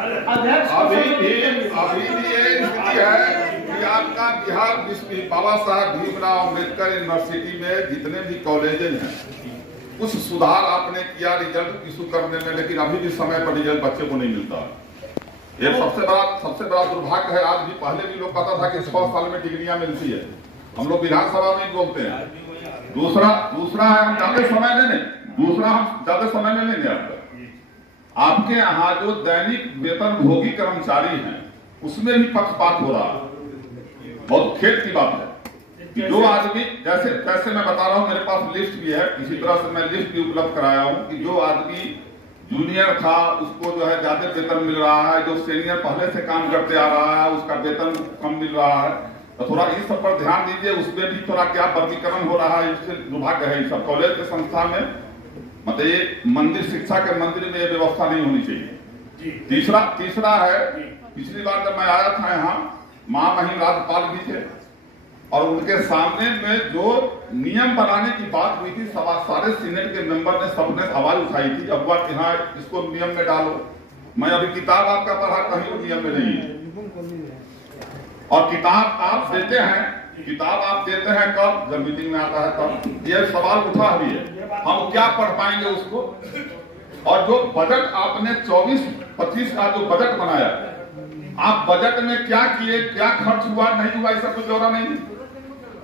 अभी भी ये स्थिति है कि आपका बिहार बाबा साहब भीमराव अम्बेडकर यूनिवर्सिटी में जितने भी कॉलेजेज हैं कुछ सुधार आपने किया रिजल्ट इशू करने में, लेकिन अभी भी समय पर रिजल्ट बच्चे को नहीं मिलता। ये सबसे बड़ा दुर्भाग्य है। आज भी पहले भी लोग कहता था कि 6 साल में डिग्रियां मिलती है, हम लोग विधानसभा में बोलते हैं। दूसरा है हम ज्यादा समय ले लें, आपके यहाँ जो दैनिक वेतन भोगी कर्मचारी हैं उसमें भी पक्षपात हो रहा है। बहुत खेद की बात है कि जो आदमी जैसे मैं बता रहा हूँ, मेरे पास लिस्ट भी है, इसी तरह से मैं लिस्ट भी उपलब्ध कराया हूँ कि जो आदमी जूनियर था उसको जो है ज्यादा वेतन मिल रहा है, जो सीनियर पहले से काम करते आ रहा है उसका वेतन कम मिल रहा है। तो थोड़ा इस सब पर ध्यान दीजिए, उसमें भी थोड़ा क्या वर्गीकरण हो रहा है, इससे दुर्भाग्य है। सब कॉलेज के संस्था में मतलब ये मंदिर शिक्षा के मंदिर में ये व्यवस्था नहीं होनी चाहिए। तीसरा है, पिछली बार जब मैं आया था यहाँ महामहिम राज्यपाल भी थे और उनके सामने में जो नियम बनाने की बात हुई थी, सारे सीनेट के मेंबर ने सबने आवाज उठाई थी, अब कि हाँ इसको नियम में डालो। मैं अभी किताब आपका पढ़ा, कहीं नियम में नहीं है। और किताब आप देते हैं कब, जब मीटिंग में आता है तब। ये सवाल उठा भी है, हम क्या पढ़ पाएंगे उसको। और जो बजट आपने 24-25 का जो बजट बनाया, आप बजट में क्या किए, क्या खर्च हुआ नहीं हुआ, इसका कोई ब्यौरा नहीं।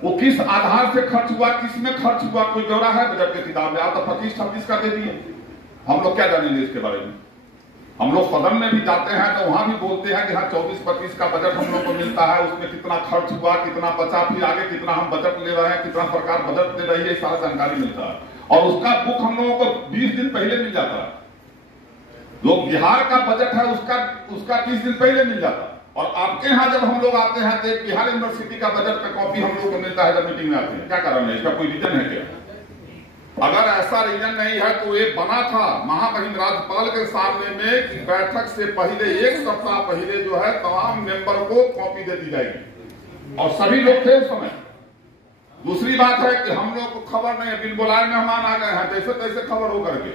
वो किस आधार से खर्च हुआ, किस में खर्च हुआ, कोई ब्यौरा है बजट की किताब में? आप तो 25-26 का दे दिए, हम लोग क्या जानेंगे इसके बारे में। हम लोग सदन में भी जाते हैं तो वहां भी बोलते हैं कि हाँ 24-25 का बजट हम लोग को मिलता है, उसमें कितना खर्च हुआ, कितना बचा, फिर आगे कितना हम बजट ले रहे हैं, कितना सरकार बजट दे रही है, सारा जानकारी मिलता है। और उसका बुक हम लोगों को 20 दिन पहले मिल जाता है। लोग बिहार का बजट है उसका 20 दिन पहले मिल जाता है। और आपके यहाँ जब हम लोग आते हैं तो बिहार यूनिवर्सिटी का बजट का कॉपी हम लोग को मिलता है जब मीटिंग में आते हैं। क्या कारण है इसका? कोई रीजन है क्या? अगर ऐसा रीजन नहीं है तो ये बना था महामहिम राज्यपाल के सामने में कि बैठक से पहले 1 सप्ताह पहले जो है तमाम मेंबर को कॉपी दे दी जाएगी, और सभी लोग थे उस समय। दूसरी बात है कि हम लोग को खबर नहीं है, बिन बुलाए मेहमान आ गए हैं, जैसे तैसे खबर हो करके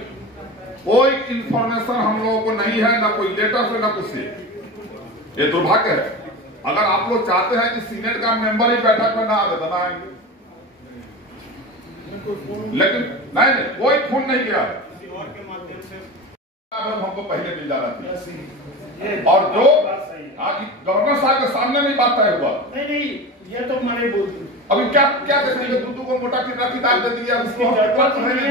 कोई इंफॉर्मेशन हम लोगों को नहीं है, न कोई लेटर से न कुछ से। ये दुर्भाग्य है। अगर आप लोग चाहते हैं कि सीनेट का मेंबर ही बैठक में ना आवे तो ना आएंगे, लेकिन नहीं कोई फोन नहीं किया है। हमको पहले मिल जा रहा था। और जो गवर्नर साहब के सामने में बात तय हुआ, नहीं ये तो मैंने बोल दी। अभी क्या दे देंगे? दूध को मोटा किताब दे दिया, उसको बात तो मैंने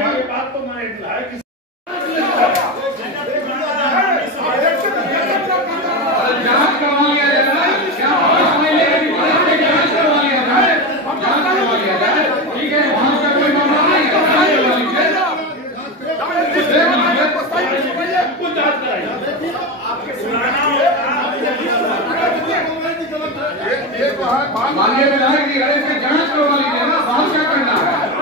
माननीय विधायक की राय से जांच करवा लीजिए ना।